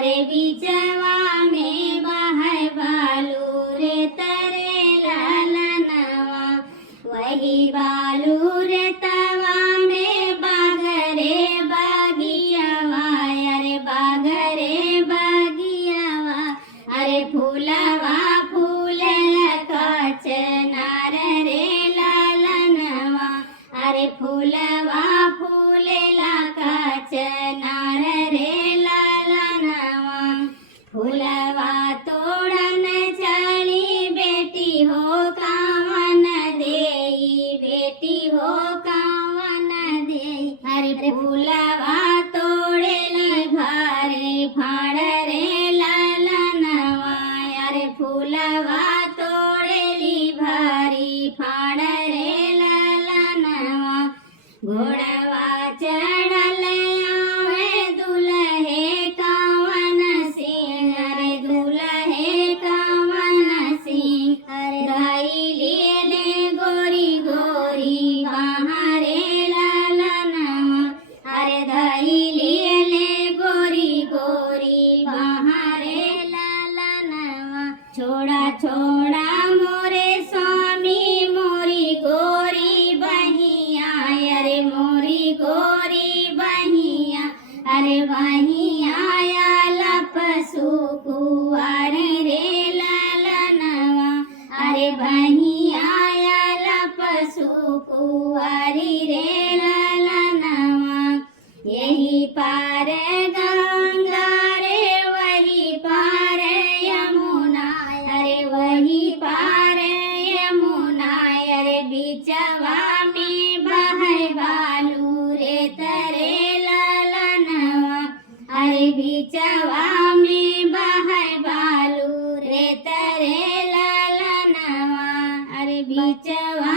अरे बिचवा में बहै बालू रे तरे ललनवा, वही बालू रे तवा में बागरे बगियावा, अरे बागरे बगियावा, अरे फूलवा फूलल कचनार रे ललनवा, अरे फूलवा फूलेला कचनार रे ललनवा, फूलवा तोड़न चली बेटी हो कावन देई, बेटी हो कावन देई, अरे फूलवा तोड़ेली भारी फाड़ रे ललनवा, अरे फूलवा तोड़ेली भारी फाड़ रे ललनवा, घोड़वा चढ़ल आवे दुल्हे कावन सिंह, अरे दुल्हे कावन सिंह, अरे धइले ले गोरी गोरी बाहरे ललनवा, अरे धइले ले गोरी गोरी बाहरे ललनवा, छोड़ा छोड़ा मोरे स्वामी मोरी गोरी बहिया, अरे मोरी गोरी बहिया, अरे बहिया लपसु कुंवर रे ललनवा, अरे बहिया लपसु कुंवरी रे ललनवा, यही पार गंगा रे वही पार यमुना, अरे वही पार यमुना, अरे बिचवा में बहै बालू रे तरे ललनवा, अरे बिचवा में बहै बालू रे तरे ललनवा, अरे बिचवा